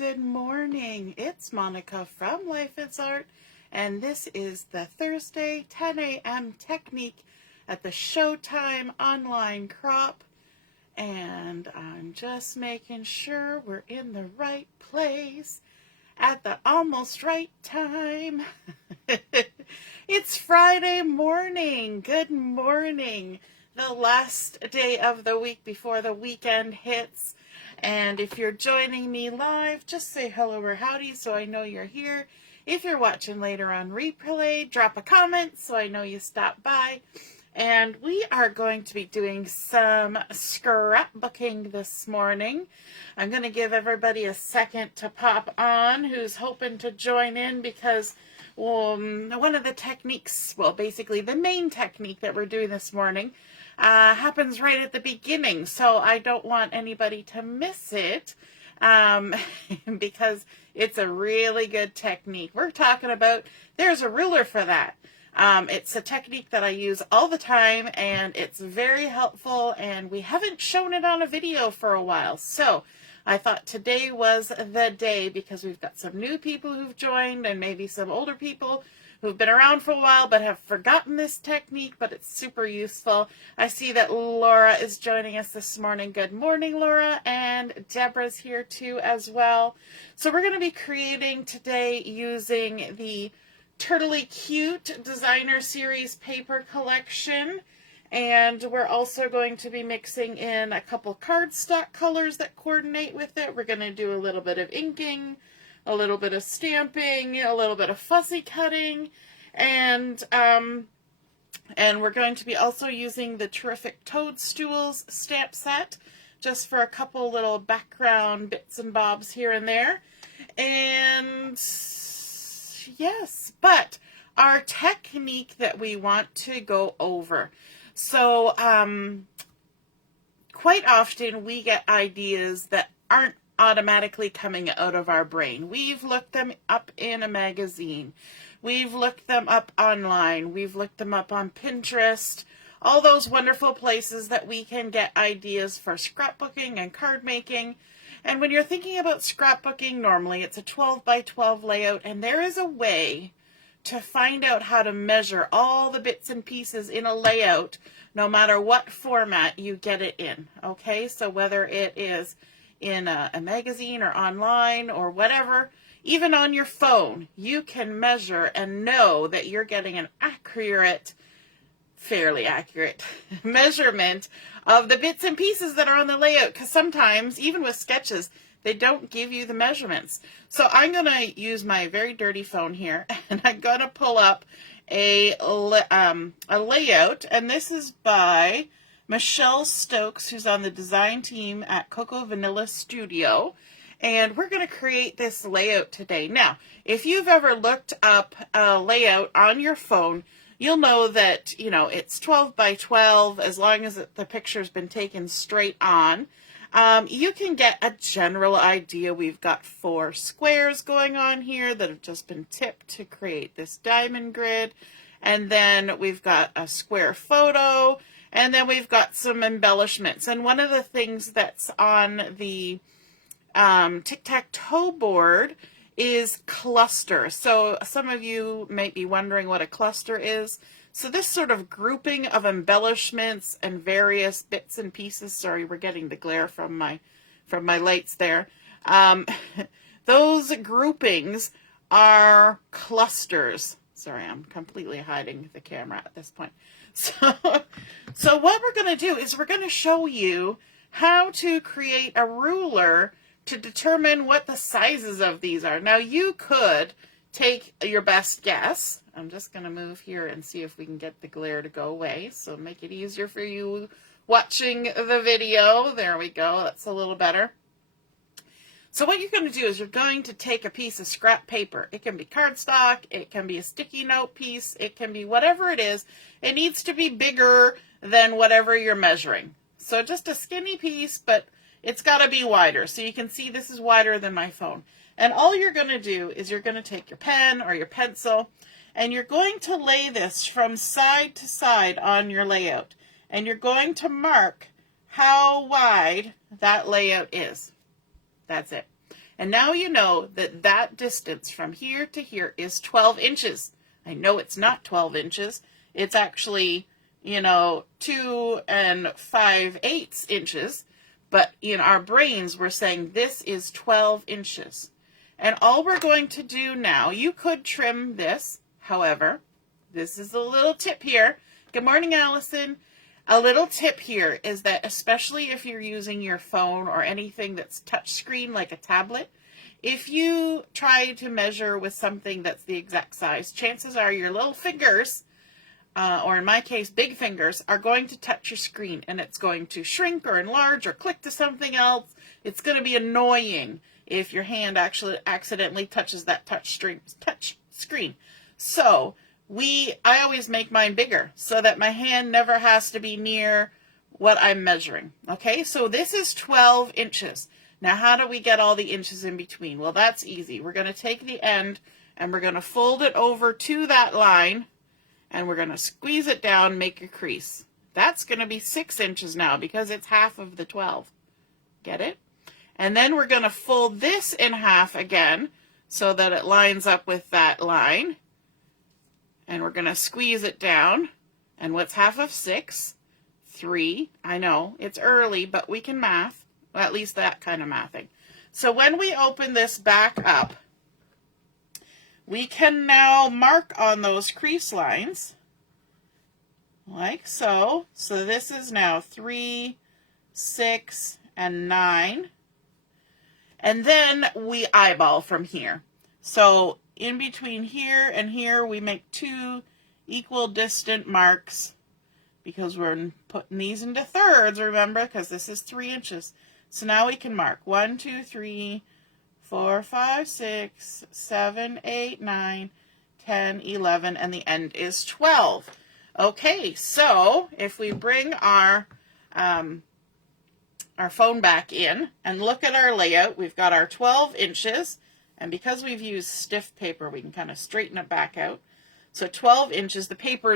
good morning. It's Monica from Life It's Art, and this is the Thursday 10 a.m. technique at the Showtime online crop. And I'm just making sure we're in the right place at the almost right time. It's Friday morning. Good morning. The last day of the week before the weekend hits. And if you're joining me live, just say hello or howdy so I know you're here. If you're watching later on replay, drop a comment so I know you stopped by. And we are going to be doing some scrapbooking this morning. I'm going to give everybody a second to pop on who's hoping to join in because one of the techniques, well, basically the main technique that we're doing this morning happens right at the beginning. So I don't want anybody to miss it because it's a really good technique. We're talking about, there's a ruler for that. It's a technique that I use all the time, and it's very helpful, and we haven't shown it on a video for a while. So I thought today was the day because we've got some new people who've joined and maybe some older people who've been around for a while but have forgotten this technique, but it's super useful. I see that Laura is joining us this morning. Good morning, Laura, and Deborah's here too as well. So we're going to be creating today using the Turtle-y Cute Designer Series paper collection, and we're also going to be mixing in a couple cardstock colors that coordinate with it. We're going to do a little bit of inking, a little bit of stamping, a little bit of fussy cutting, and we're going to be also using the terrific Toadstools stamp set just for a couple little background bits and bobs here and there. And yes, but our technique that we want to go over. So quite often we get ideas that aren't automatically coming out of our brain. We've looked them up in a magazine. We've looked them up online. We've looked them up on Pinterest. All those wonderful places that we can get ideas for scrapbooking and card making. And when you're thinking about scrapbooking, normally it's a 12 by 12 layout, and there is a way to find out how to measure all the bits and pieces in a layout, no matter what format you get it in. Okay, so whether it is in a magazine or online or whatever, even on your phone, you can measure and know that you're getting an accurate, fairly accurate measurement of the bits and pieces that are on the layout, because sometimes, even with sketches, they don't give you the measurements. So I'm going to use my very dirty phone here, and I'm going to pull up a layout, and this is by Michelle Stokes, who's on the design team at Cocoa Vanilla Studio, and we're going to create this layout today. Now, if you've ever looked up a layout on your phone, you'll know that, you know, it's 12 by 12 as long as the picture's been taken straight on. You can get a general idea. We've got 4 squares going on here that have just been tipped to create this diamond grid. And then we've got a square photo, and then we've got some embellishments. And one of the things that's on the tic-tac-toe board is cluster. So some of you might be wondering what a cluster is. So this sort of grouping of embellishments and various bits and pieces, sorry, we're getting the glare from my lights there. Those groupings are clusters. Sorry, I'm completely hiding the camera at this point. So what we're going to do is we're going to show you how to create a ruler to determine what the sizes of these are. Now, you could take your best guess. I'm just going to move here and see if we can get the glare to go away, so make it easier for you watching the video. There we go. That's a little better. So what you're going to do is you're going to take a piece of scrap paper. It can be cardstock. It can be a sticky note piece. It can be whatever it is. It needs to be bigger than whatever you're measuring. So just a skinny piece, but it's got to be wider. So you can see this is wider than my phone. And all you're going to do is you're going to take your pen or your pencil, and you're going to lay this from side to side on your layout. And you're going to mark how wide that layout is. That's it. And now you know that that distance from here to here is 12 inches. I know it's not 12 inches. It's actually, 2 5/8 inches. But in our brains, we're saying this is 12 inches. And all we're going to do now, you could trim this. However, this is a little tip here. Good morning, Allison. A little tip here is that especially if you're using your phone or anything that's touch screen like a tablet, if you try to measure with something that's the exact size, chances are your little fingers, or in my case, big fingers, are going to touch your screen and it's going to shrink or enlarge or click to something else. It's going to be annoying if your hand actually accidentally touches that touch screen. So I always make mine bigger so that my hand never has to be near what I'm measuring. Okay, so this is 12 inches. Now, how do we get all the inches in between? Well, that's easy. We're going to take the end and we're going to fold it over to that line and we're going to squeeze it down, make a crease. That's going to be 6 inches now because it's half of the 12. Get it? And then we're going to fold this in half again so that it lines up with that line. And we're going to squeeze it down. And what's half of 6? 3. I know, it's early, but we can math. Well, at least that kind of mathing. So when we open this back up, we can now mark on those crease lines. Like so. So this is now 3, 6, and 9. And then we eyeball from here. So in between here and here, we make 2 equal distant marks because we're putting these into thirds, remember, because this is 3 inches. So now we can mark 1, 2, 3, 4, 5, 6, 7, 8, 9, 10, 11, and the end is 12. Okay, so if we bring our phone back in and look at our layout, we've got our 12 inches. And because we've used stiff paper, we can kind of straighten it back out. So 12 inches, the paper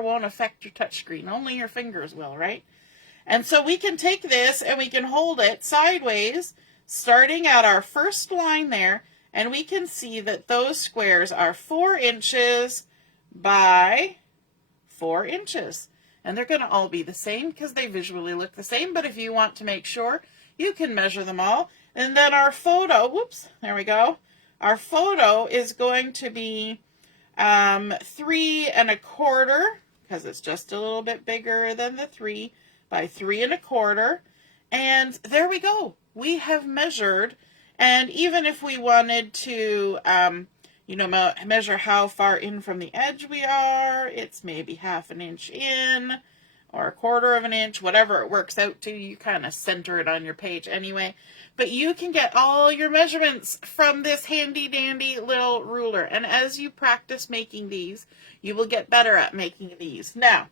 won't affect your touchscreen. Only your fingers will, right? And so we can take this and we can hold it sideways, starting at our first line there. And we can see that those squares are 4 inches by 4 inches. And they're going to all be the same because they visually look the same. But if you want to make sure, you can measure them all. And then our photo, whoops, there we go. Our photo is going to be 3 1/4, because it's just a little bit bigger than the 3, by 3 1/4. And there we go. We have measured. And even if we wanted to, measure how far in from the edge we are, it's maybe 1/2 inch in or 1/4 inch, whatever it works out to. You kind of center it on your page anyway. But you can get all your measurements from this handy dandy little ruler. And as you practice making these, you will get better at making these. Now,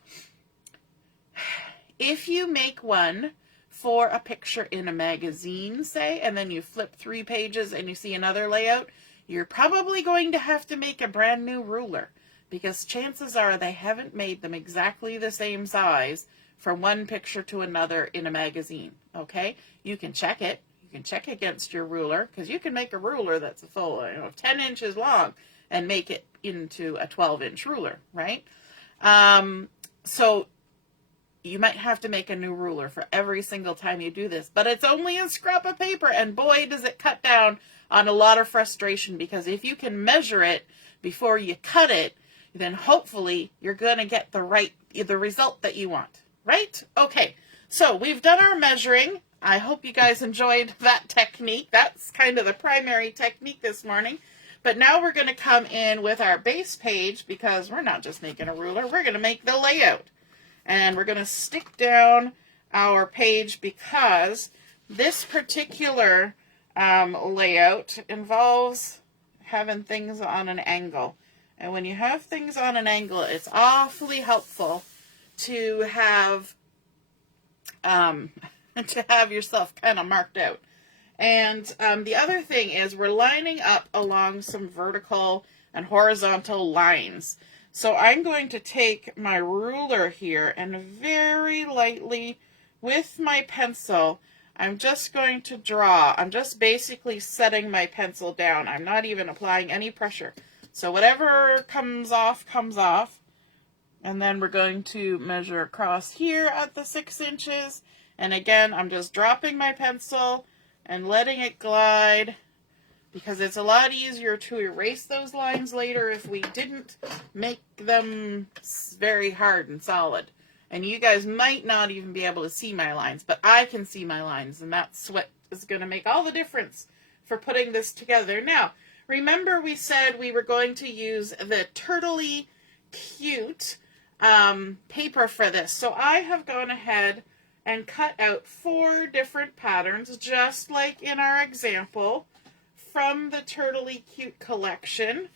if you make one for a picture in a magazine, say, and then you flip 3 pages and you see another layout, you're probably going to have to make a brand new ruler because chances are they haven't made them exactly the same size from one picture to another in a magazine, okay? You can check it. You can check against your ruler because you can make a ruler that's a full 10 inches long and make it into a 12-inch ruler, right? So you might have to make a new ruler for every single time you do this, but it's only a scrap of paper, and boy, does it cut down on a lot of frustration because if you can measure it before you cut it, then hopefully you're going to get the result that you want, right? Okay, so we've done our measuring. I hope you guys enjoyed that technique. That's kind of the primary technique this morning. But now we're going to come in with our base page because we're not just making a ruler. We're going to make the layout. And we're going to stick down our page because this particular layout involves having things on an angle. And when you have things on an angle, it's awfully helpful to have yourself kind of marked out. And the other thing is we're lining up along some vertical and horizontal lines. So I'm going to take my ruler here and very lightly with my pencil, I'm just going to draw. I'm just basically setting my pencil down. I'm not even applying any pressure. So whatever comes off, comes off. And then we're going to measure across here at the 6 inches. And again, I'm just dropping my pencil and letting it glide, because it's a lot easier to erase those lines later if we didn't make them very hard and solid. And you guys might not even be able to see my lines, but I can see my lines, and that's what is going to make all the difference for putting this together. Now, remember we said we were going to use the Turtle-y Cute paper for this. So I have gone ahead and cut out 4 different patterns, just like in our example, from the Turtle-y Cute collection.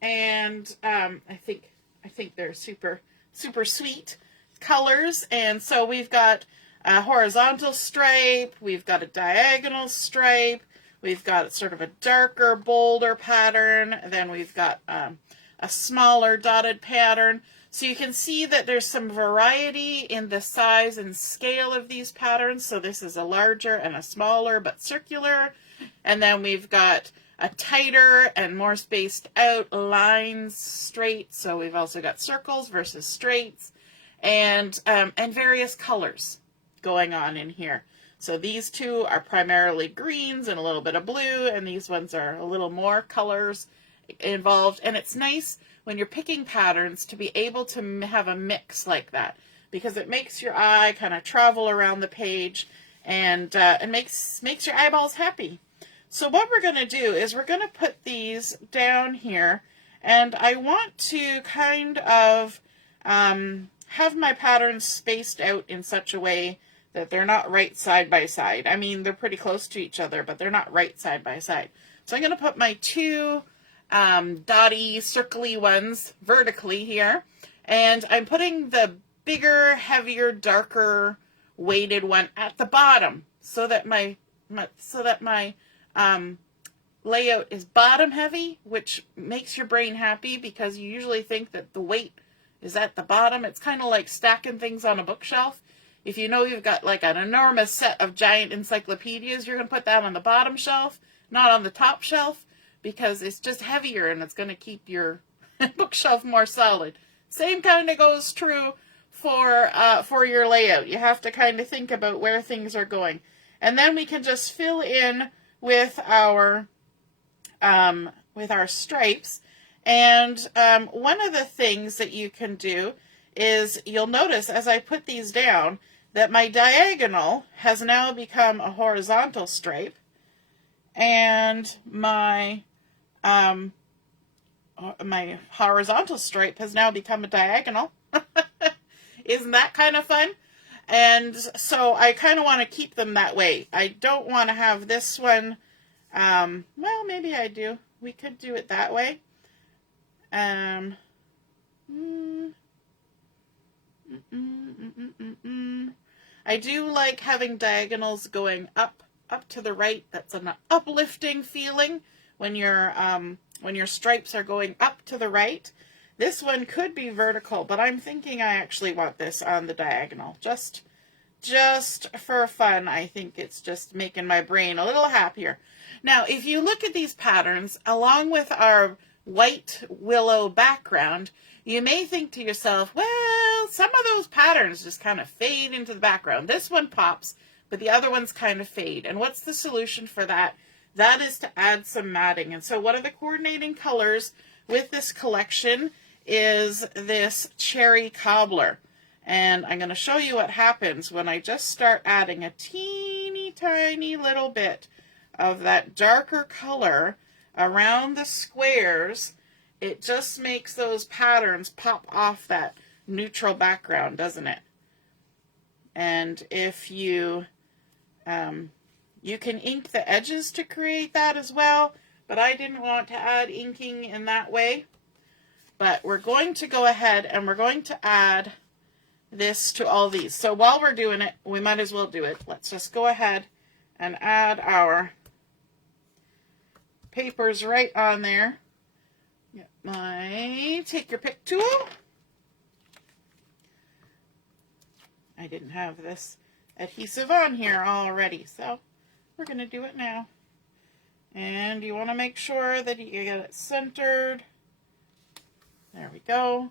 And I think they're super, super sweet colors. And so we've got a horizontal stripe, we've got a diagonal stripe, we've got sort of a darker, bolder pattern, then we've got a smaller dotted pattern. So you can see that there's some variety in the size and scale of these patterns. So this is a larger and a smaller but circular. And then we've got a tighter and more spaced out lines, straight. So we've also got circles versus straights, and various colors going on in here. So these two are primarily greens and a little bit of blue, and these ones are a little more colors involved. And it's nice when you're picking patterns to be able to have a mix like that, because it makes your eye kind of travel around the page, and makes your eyeballs happy. So what we're going to do is we're going to put these down here, and I want to kind of have my patterns spaced out in such a way that they're not right side by side. I mean, they're pretty close to each other, but they're not right side by side. So I'm going to put my 2 dotty, circly ones vertically here, and I'm putting the bigger, heavier, darker, weighted one at the bottom, so that my layout is bottom heavy, which makes your brain happy, because you usually think that the weight is at the bottom. It's kind of like stacking things on a bookshelf. If you know you've got like an enormous set of giant encyclopedias, you're going to put that on the bottom shelf, not on the top shelf, because it's just heavier and it's going to keep your bookshelf more solid. Same kind of goes true for your layout. You have to kind of think about where things are going. And then we can just fill in with our stripes. And one of the things that you can do is, you'll notice as I put these down that my diagonal has now become a horizontal stripe, and my horizontal stripe has now become a diagonal. Isn't that kind of fun? And so I kind of want to keep them that way. I don't want to have this one, well, maybe I do. We could do it that way. I do like having diagonals going up to the right. That's an uplifting feeling when your stripes are going up to the right. This one could be vertical, but I'm thinking I actually want this on the diagonal. Just for fun. I think it's just making my brain a little happier. Now, if you look at these patterns, along with our white willow background, you may think to yourself, well, some of those patterns just kind of fade into the background. This one pops, but the other ones kind of fade. And what's the solution for that? That is to add some matting. And so one of the coordinating colors with this collection is this cherry cobbler. And I'm going to show you what happens when I just start adding a teeny tiny little bit of that darker color around the squares. It just makes those patterns pop off that neutral background, doesn't it? And if you can ink the edges to create that as well, but I didn't want to add inking in that way. But we're going to go ahead and we're going to add this to all these. So while we're doing it, we might as well do it. Let's just go ahead and add our papers right on there. Get my take your pick tool. I didn't have this adhesive on here already. So we're going to do it now. And you want to make sure that you get it centered. There we go.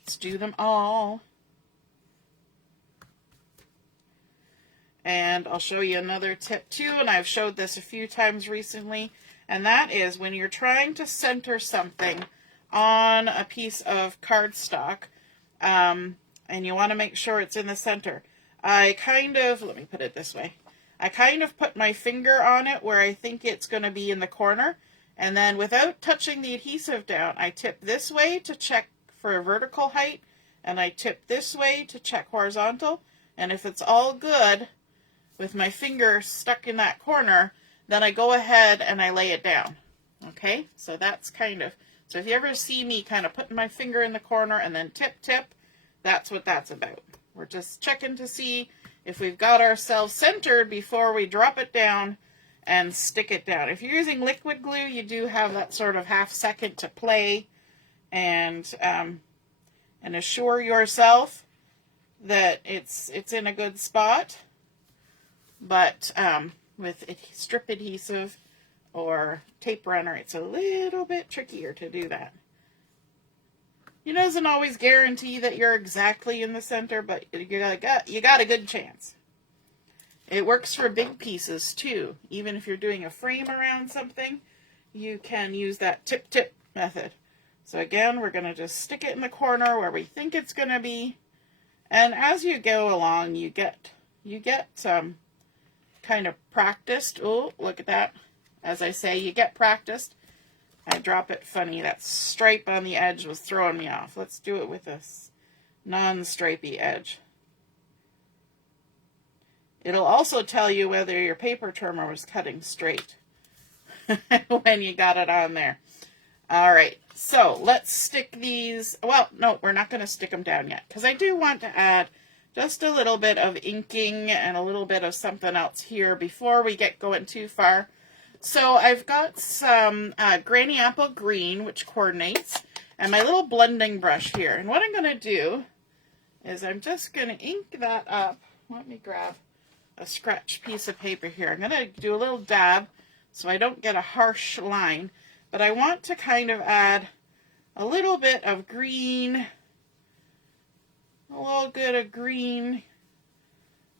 Let's do them all. And I'll show you another tip too, and I've showed this a few times recently, and that is when you're trying to center something on a piece of cardstock, and you want to make sure it's in the center. Let me put it this way. I kind of put my finger on it where I think it's going to be in the corner, and then without touching the adhesive down, I tip this way to check for a vertical height, and I tip this way to check horizontal, and if it's all good with my finger stuck in that corner, then I go ahead and I lay it down. Okay, so that's so if you ever see me kind of putting my finger in the corner and then tip, that's what that's about. We're just checking to see if we've got ourselves centered before we drop it down and stick it down. If you're using liquid glue, you do have that sort of half second to play and assure yourself that it's in a good spot. But with strip adhesive or tape runner, it's a little bit trickier to do that. It doesn't always guarantee that you're exactly in the center, but you got a good chance. It works for big pieces too. Even if you're doing a frame around something, you can use that tip method. So again, we're going to just stick it in the corner where we think it's going to be. And as you go along, you get some kind of practiced. Oh, look at that. As I say, you get practiced. I drop it funny. That stripe on the edge was throwing me off. Let's do it with this non-stripey edge. It'll also tell you whether your paper trimmer was cutting straight when you got it on there. All right, so let's stick these. Well, no, we're not going to stick them down yet because I do want to add just a little bit of inking and a little bit of something else here before we get going too far. So I've got some Granny Apple Green, which coordinates, and my little blending brush here. And what I'm going to do is I'm just going to ink that up. Let me grab a scratch piece of paper here. I'm going to do a little dab so I don't get a harsh line. But I want to kind of add a little bit of green, a little bit of green,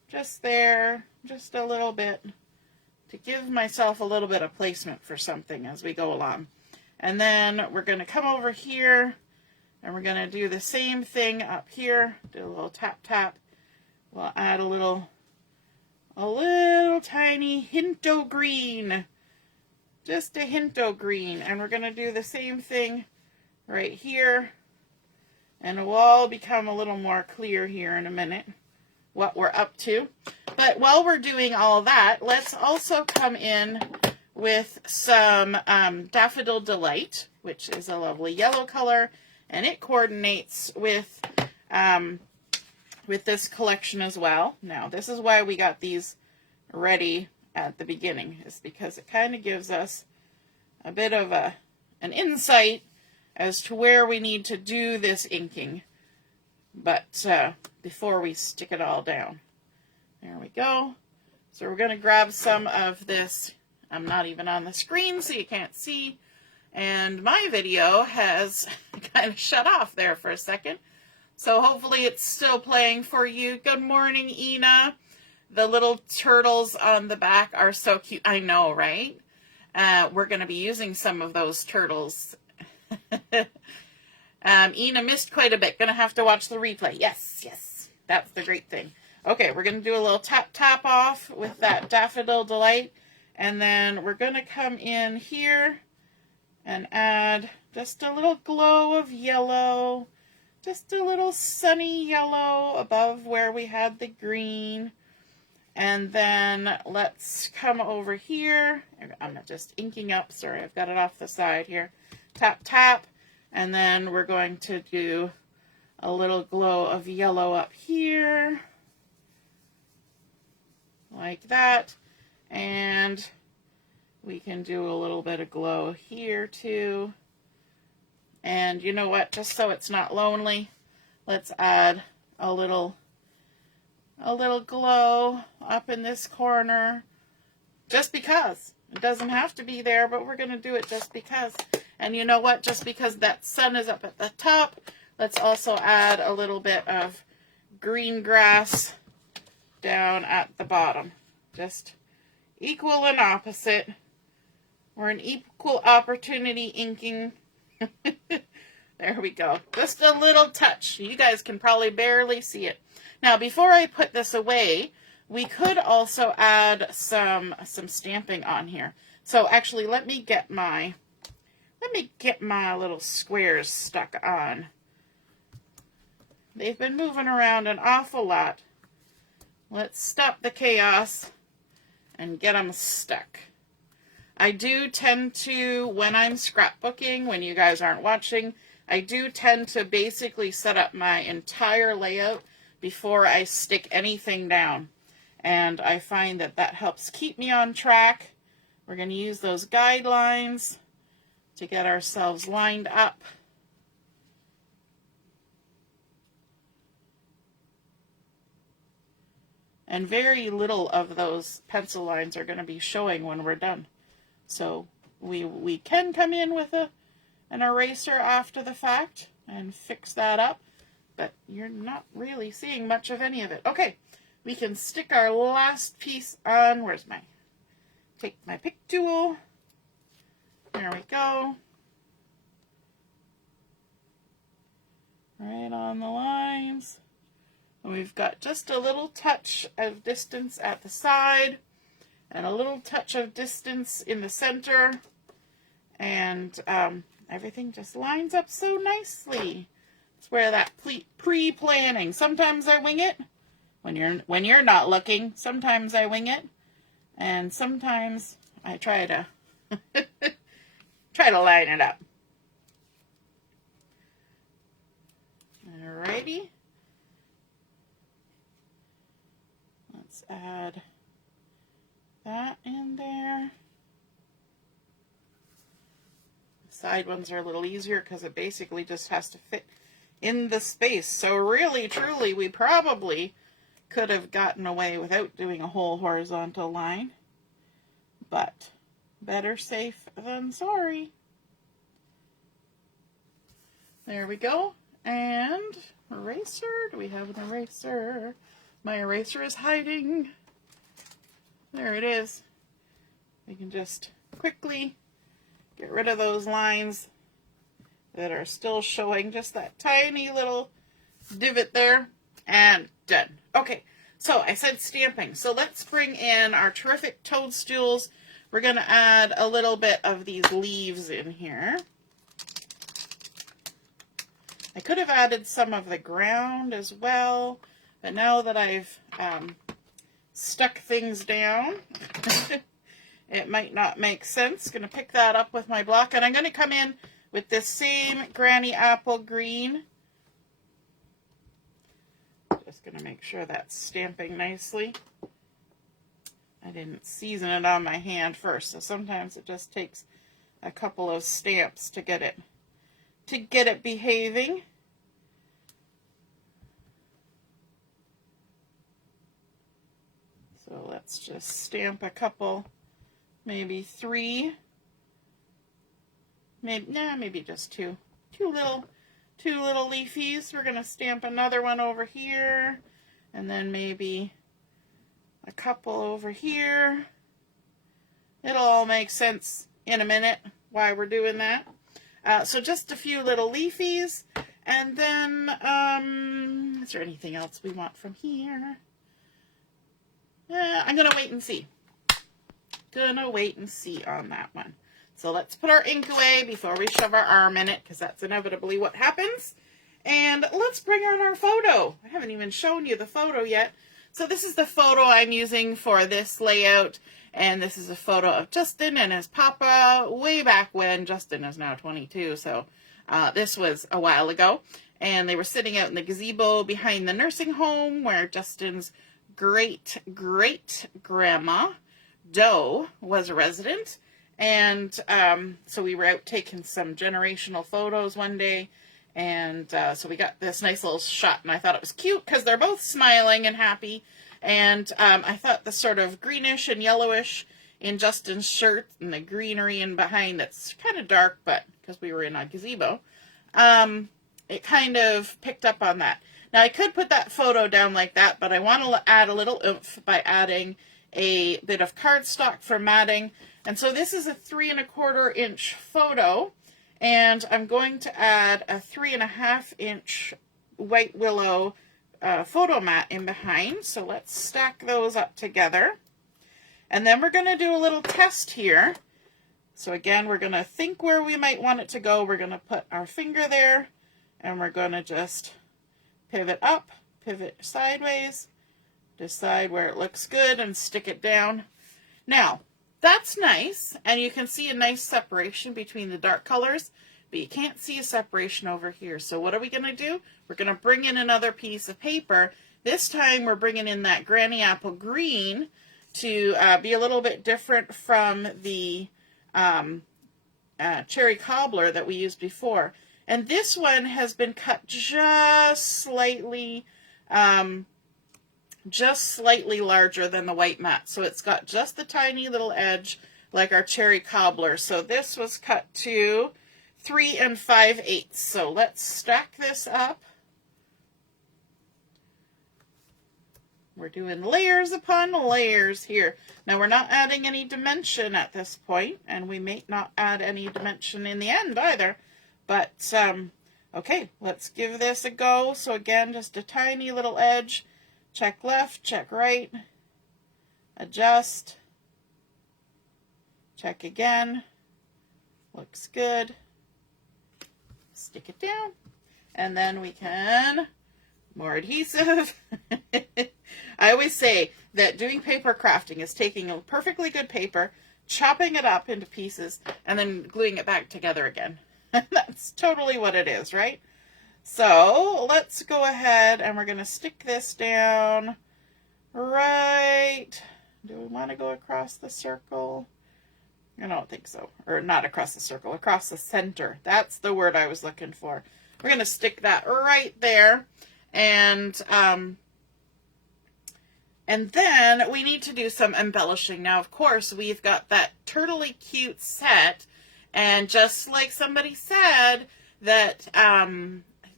just there, just a little bit, to give myself a little bit of placement for something as we go along. And then we're going to come over here, and we're going to do the same thing up here, do a little tap. We'll add a little tiny hint of green. Just a hint of green, and we're going to do the same thing right here, and it will all become a little more clear here in a minute what we're up to. But while we're doing all that, let's also come in with some Daffodil Delight, which is a lovely yellow color, and it coordinates with this collection as well. Now, this is why we got these ready at the beginning, is because it kind of gives us a bit of an insight as to where we need to do this inking, but before we stick it all down. There we go. So we're going to grab some of this. I'm not even on the screen, so you can't see, and my video has kind of shut off there for a second, so hopefully it's still playing for you. Good morning, Ina. The little turtles on the back are so cute. I know, right? We're going to be using some of those turtles. Ina missed quite a bit. Going to have to watch the replay. Yes. That's the great thing. Okay, we're going to do a little tap off with that Daffodil Delight. And then we're going to come in here and add just a little glow of yellow. Just a little sunny yellow above where we had the green. And then let's come over here. I'm not just inking up. Sorry, I've got it off the side here. Tap. And then we're going to do a little glow of yellow up here. Like that. And we can do a little bit of glow here too. And you know what? Just so it's not lonely, let's add a little a little glow up in this corner, just because. It doesn't have to be there, but we're going to do it just because. And you know what? Just because that sun is up at the top, let's also add a little bit of green grass down at the bottom. Just equal and opposite. We're an equal opportunity inking. There we go. Just a little touch. You guys can probably barely see it. Now, before I put this away, we could also add some stamping on here. So actually, let me get my little squares stuck on. They've been moving around an awful lot. Let's stop the chaos and get them stuck. I do tend to, when I'm scrapbooking, when you guys aren't watching, I do tend to basically set up my entire layout before I stick anything down. And I find that that helps keep me on track. We're going to use those guidelines to get ourselves lined up. And very little of those pencil lines are going to be showing when we're done. So we can come in with an eraser after the fact and fix that up, but you're not really seeing much of any of it. Okay. We can stick our last piece on. Take my pick tool. There we go. Right on the lines. And we've got just a little touch of distance at the side and a little touch of distance in the center. And everything just lines up so nicely. It's where that pre-planning. Sometimes I wing it. When you're not looking, sometimes I wing it, and sometimes I try to line it up. Alrighty. Let's add that in there. The side ones are a little easier because it basically just has to fit in the space. So really, truly, we probably could have gotten away without doing a whole horizontal line, but better safe than sorry. There we go. And eraser. Do we have an eraser? My eraser is hiding. There it is. We can just quickly get rid of those lines that are still showing, just that tiny little divot there, and done. Okay, so I said stamping. So let's bring in our terrific toadstools. We're going to add a little bit of these leaves in here. I could have added some of the ground as well, but now that I've stuck things down, it might not make sense. Going to pick that up with my block, and I'm going to come in with this same Granny Apple green. Just going to make sure that's stamping nicely. I didn't season it on my hand first, so sometimes it just takes a couple of stamps to get it behaving. So let's just stamp a couple, maybe 3, maybe just 2. Two little leafies. We're going to stamp another one over here, and then maybe a couple over here. It'll all make sense in a minute why we're doing that. So just a few little leafies, and then is there anything else we want from here? I'm gonna wait and see. On that one. So let's put our ink away before we shove our arm in it, because that's inevitably what happens. And let's bring on our photo. I haven't even shown you the photo yet. So this is the photo I'm using for this layout. And this is a photo of Justin and his papa way back when. Justin is now 22, so this was a while ago. And they were sitting out in the gazebo behind the nursing home where Justin's great-great-grandma, Doe, was a resident. And so we were out taking some generational photos one day. And so we got this nice little shot, and I thought it was cute because they're both smiling and happy. And I thought the sort of greenish and yellowish in Justin's shirt and the greenery in behind that's kind of dark, but because we were in a gazebo, it kind of picked up on that. Now I could put that photo down like that, but I want to add a little oomph by adding a bit of cardstock for matting. And so this is a 3 1/4 inch photo, and I'm going to add a 3 1/2 inch white willow photo mat in behind. So let's stack those up together. And then we're going to do a little test here. So again, we're going to think where we might want it to go. We're going to put our finger there, and we're going to just pivot up, pivot sideways, decide where it looks good, and stick it down. Now, that's nice, and you can see a nice separation between the dark colors, but you can't see a separation over here. So what are we going to do? We're going to bring in another piece of paper. This time we're bringing in that Granny Apple Green to be a little bit different from the Cherry Cobbler that we used before. And this one has been cut just slightly larger than the white mat. So it's got just the tiny little edge like our Cherry Cobbler. So this was cut to 3 5/8. So let's stack this up. We're doing layers upon layers here. Now we're not adding any dimension at this point, and we may not add any dimension in the end either. But, okay, let's give this a go. So again, just a tiny little edge. Check left, check right, adjust, check again, looks good, stick it down, and then we can, more adhesive. I always say that doing paper crafting is taking a perfectly good paper, chopping it up into pieces, and then gluing it back together again. That's totally what it is, right? So let's go ahead and we're going to stick this down right. Do we want to go across the circle? I don't think so. Or not across the circle, across the center. That's the word I was looking for. We're going to stick that right there. And then we need to do some embellishing. Now, of course, we've got that Turtle-y Cute set. And just like somebody said, that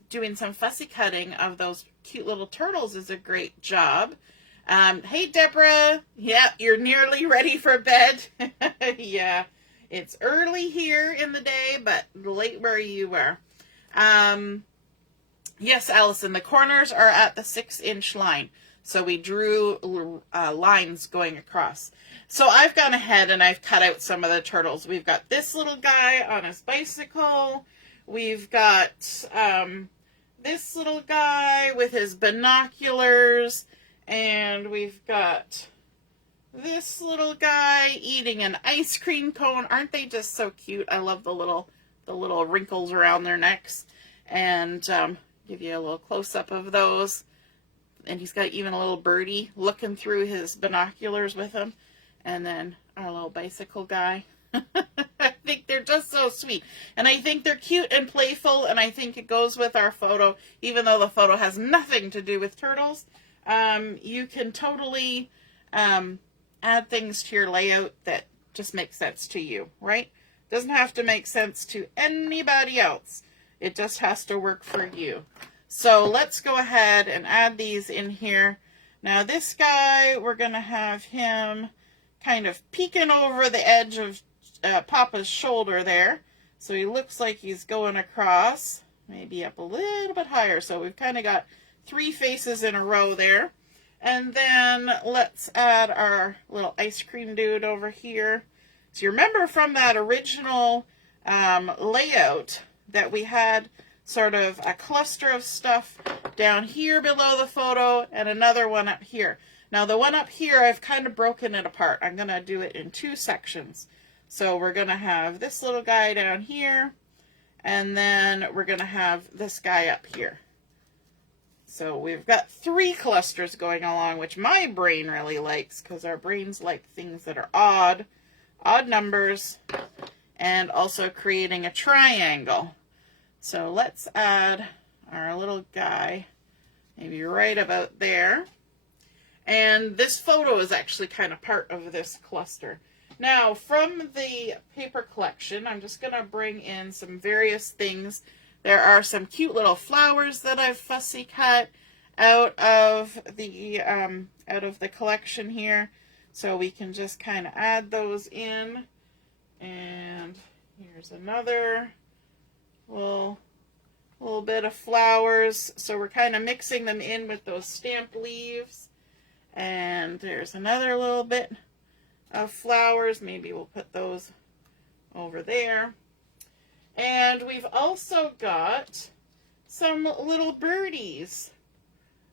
doing some fussy cutting of those cute little turtles is a great job. Hey, Deborah. Yeah, you're nearly ready for bed. Yeah, it's early here in the day, but late where you are. Yes, Allison, the corners are at the 6-inch line. So we drew lines going across. So I've gone ahead and I've cut out some of the turtles. We've got this little guy on his bicycle. We've got this little guy with his binoculars. And we've got this little guy eating an ice cream cone. Aren't they just so cute? I love the little wrinkles around their necks. And give you a little close-up of those. And he's got even a little birdie looking through his binoculars with him. And then our little bicycle guy. I think they're just so sweet. And I think they're cute and playful. And I think it goes with our photo. Even though the photo has nothing to do with turtles. You can totally add things to your layout that just make sense to you, right? Doesn't have to make sense to anybody else. It just has to work for you. So let's go ahead and add these in here. Now this guy, we're going to have him kind of peeking over the edge of Papa's shoulder there. So he looks like he's going across, maybe up a little bit higher. So we've kind of got 3 faces in a row there. And then let's add our little ice cream dude over here. So you remember from that original layout that we had sort of a cluster of stuff down here below the photo and another one up here. Now the one up here, I've kind of broken it apart. I'm going to do it in 2 sections. So we're going to have this little guy down here, and then we're going to have this guy up here. So we've got 3 clusters going along, which my brain really likes, because our brains like things that are odd numbers, and also creating a triangle. So let's add our little guy, maybe right about there. And this photo is actually kind of part of this cluster. Now, from the paper collection, I'm just going to bring in some various things. There are some cute little flowers that I've fussy cut out of the collection here. So we can just kind of add those in. And here's another little bit of flowers. So we're kind of mixing them in with those stamped leaves. And there's another little bit of flowers. Maybe we'll put those over there. And we've also got some little birdies.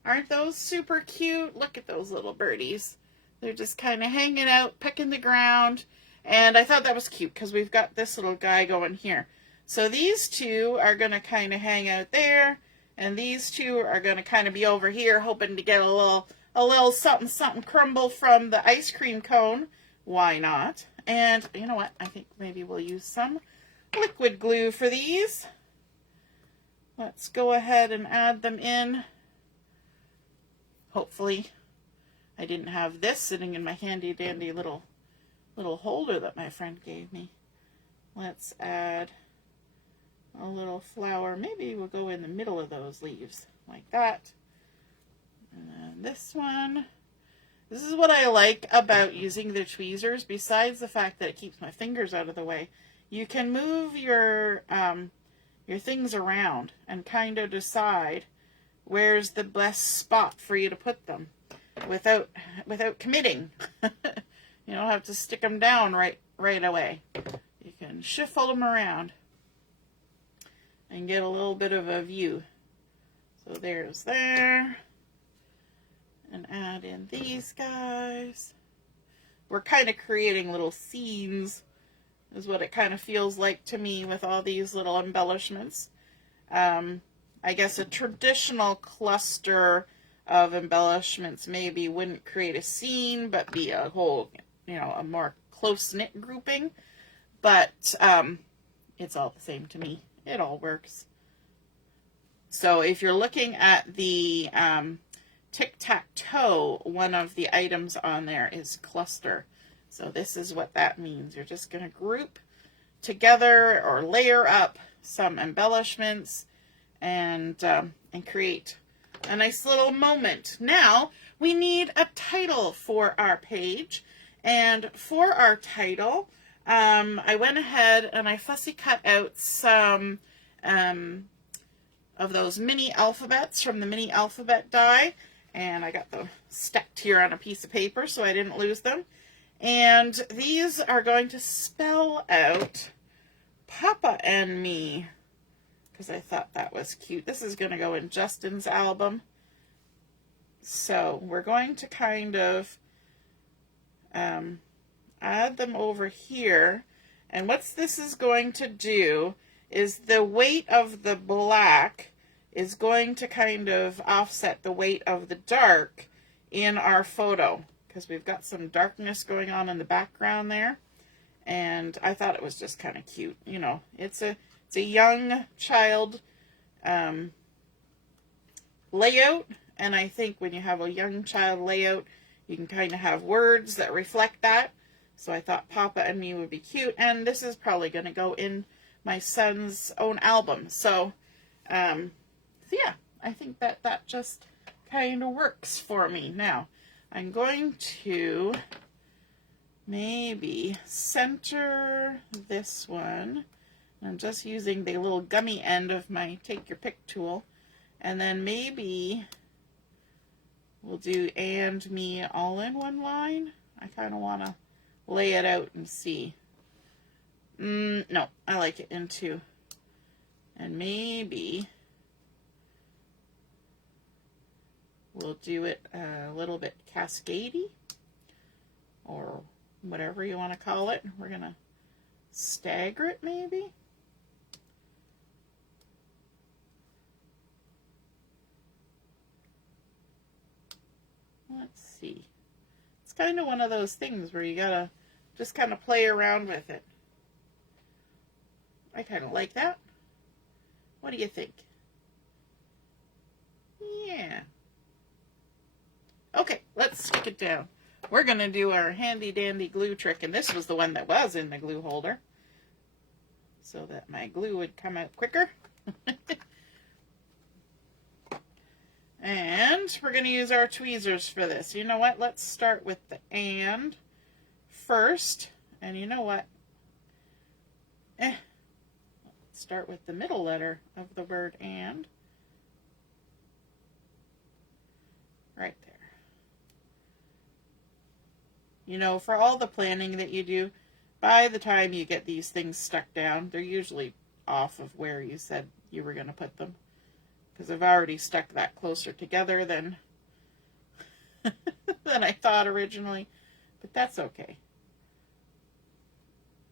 Aren't those super cute? Look at those little birdies. They're just kind of hanging out, pecking the ground. And I thought that was cute because we've got this little guy going here. So these two are going to kind of hang out there. And these two are going to kind of be over here, hoping to get a little something crumble from the ice cream cone. Why not? And you know what? I think maybe we'll use some liquid glue for these. Let's go ahead and add them in. Hopefully I didn't have this sitting in my handy dandy little holder that my friend gave me. Let's add a little flower. Maybe we'll go in the middle of those leaves like that. And then this one. This is what I like about using the tweezers, besides the fact that it keeps my fingers out of the way. You can move your things around and kind of decide where's the best spot for you to put them without committing. You don't have to stick them down right away. You can shuffle them around and get a little bit of a view. So there's there. And add in these guys. We're kind of creating little scenes, is what it kind of feels like to me with all these little embellishments. I guess a traditional cluster of embellishments maybe wouldn't create a scene, but be a whole, a more close-knit grouping. But it's all the same to me. It all works. So if you're looking at the tic-tac-toe, one of the items on there is cluster. So this is what that means. You're just going to group together or layer up some embellishments and create a nice little moment. Now we need a title for our page, and for our title I went ahead and I fussy cut out some of those mini alphabets from the mini alphabet die. And I got them stacked here on a piece of paper so I didn't lose them. And these are going to spell out Papa and Me, because I thought that was cute. This is going to go in Justin's album. So we're going to kind of add them over here. And what this is going to do is the weight of the black is going to kind of offset the weight of the dark in our photo, because we've got some darkness going on in the background there. And I thought it was just kind of cute. It's a young child layout, and I think when you have a young child layout, you can kind of have words that reflect that. So I thought Papa and Me would be cute, and this is probably going to go in my son's own album. So yeah, I think that just kind of works for me. Now, I'm going to maybe center this one. I'm just using the little gummy end of my Take Your Pick tool. And then maybe we'll do and me all in one line. I kind of want to lay it out and see. No, I like it in two. And maybe we'll do it a little bit cascadey, or whatever you want to call it. We're going to stagger it maybe. Let's see. It's kind of one of those things where you got to just kind of play around with it. I kind of like that. What do you think? Yeah. Okay, let's stick it down. We're going to do our handy dandy glue trick, and this was the one that was in the glue holder so that my glue would come out quicker. And we're going to use our tweezers for this. You know what? Let's start with the and first. And you know what? Let's start with the middle letter of the word and. Right there. You know, for all the planning that you do, by the time you get these things stuck down, they're usually off of where you said you were going to put them. Because I've already stuck that closer together than than I thought originally. But that's okay.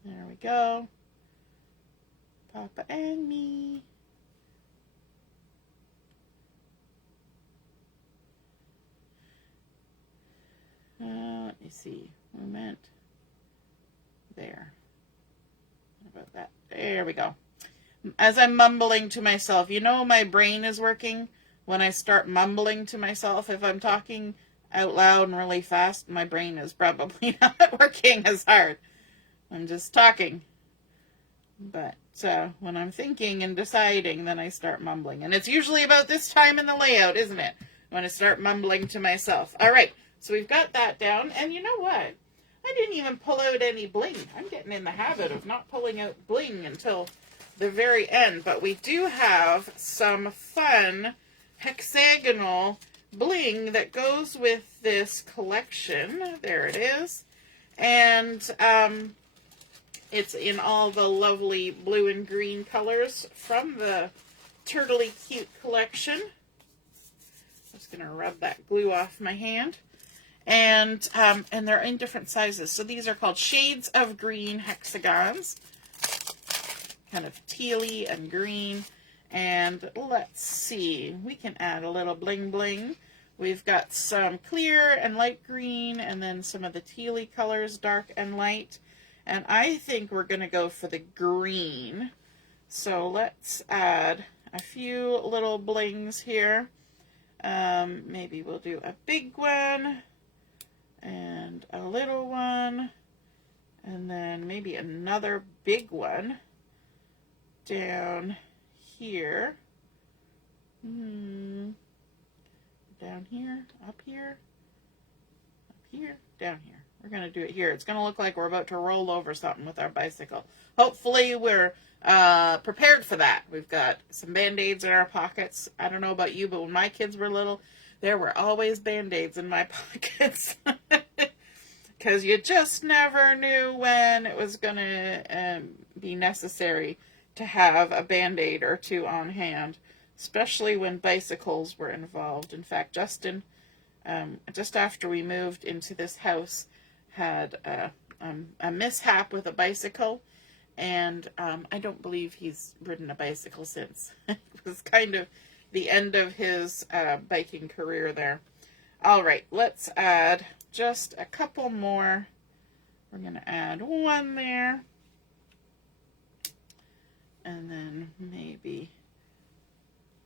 There we go. Papa and me. Let me see. We meant there. How about that? There we go. As I'm mumbling to myself, you know my brain is working when I start mumbling to myself. If I'm talking out loud and really fast, my brain is probably not working as hard. I'm just talking. But when I'm thinking and deciding, then I start mumbling. And it's usually about this time in the layout, isn't it? When I start mumbling to myself. All right, so we've got that down. And you know what? I didn't even pull out any bling. I'm getting in the habit of not pulling out bling until the very end, but we do have some fun hexagonal bling that goes with this collection. There it is. And it's in all the lovely blue and green colors from the Turtle-y Cute collection. I'm just going to rub that glue off my hand. And they're in different sizes. So these are called Shades of Green Hexagons. Kind of tealy and green. And let's see, we can add a little bling bling. We've got some clear and light green, and then some of the tealy colors, dark and light. And I think we're going to go for the green. So let's add a few little blings here. Maybe we'll do a big one and a little one, and then maybe another big one down here. Down here, up here, down here. We're going to do it here. It's going to look like we're about to roll over something with our bicycle. Hopefully we're prepared for that. We've got some Band-Aids in our pockets. I don't know about you, but when my kids were little, there were always Band-Aids in my pockets. Because you just never knew when it was going to be necessary to have a Band-Aid or two on hand, especially when bicycles were involved. In fact, Justin, just after we moved into this house, had a mishap with a bicycle, and I don't believe he's ridden a bicycle since. It was kind of the end of his biking career there. All right, let's add just a couple more. We're going to add one there. And then maybe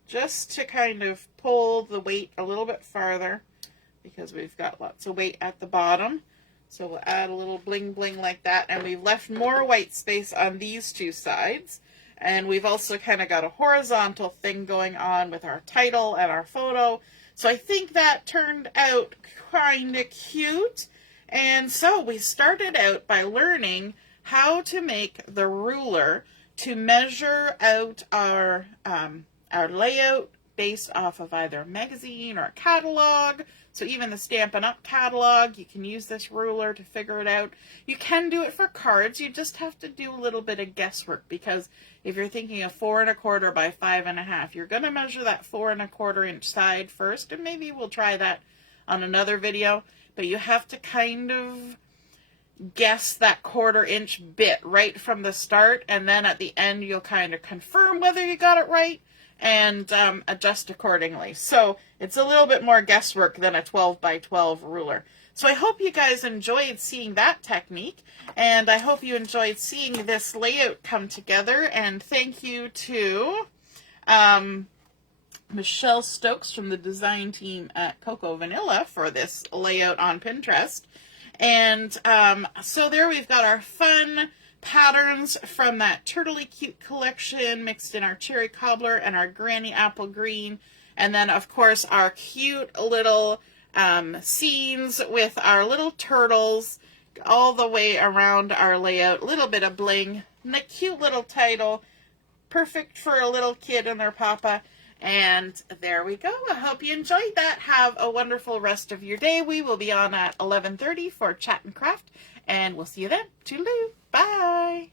just to kind of pull the weight a little bit farther, because we've got lots of weight at the bottom. So we'll add a little bling bling like that. And we've left more white space on these two sides. And we've also kind of got a horizontal thing going on with our title and our photo. So I think that turned out kind of cute. And so we started out by learning how to make the ruler to measure out our layout based off of either a magazine or a catalog. So even the Stampin' Up! Catalog, you can use this ruler to figure it out. You can do it for cards. You just have to do a little bit of guesswork, because if you're thinking of 4 1/4 by 5 1/2, you're going to measure that 4 1/4 inch side first, and maybe we'll try that on another video. But you have to kind of guess that 1/4 inch bit right from the start, and then at the end you'll kind of confirm whether you got it right and adjust accordingly. So it's a little bit more guesswork than a 12 by 12 ruler. So I hope you guys enjoyed seeing that technique, and I hope you enjoyed seeing this layout come together. And thank you to Michelle Stokes from the design team at Cocoa Vanilla for this layout on Pinterest. And so there we've got our fun patterns from that Turtle-y Cute collection mixed in our cherry cobbler and our granny apple green. And then, of course, our cute little scenes with our little turtles all the way around our layout. A little bit of bling and a cute little title. Perfect for a little kid and their papa. And there we go. I hope you enjoyed that. Have a wonderful rest of your day. We will be on at 11:30 for Chat and Craft. And we'll see you then. Toodaloo. Bye.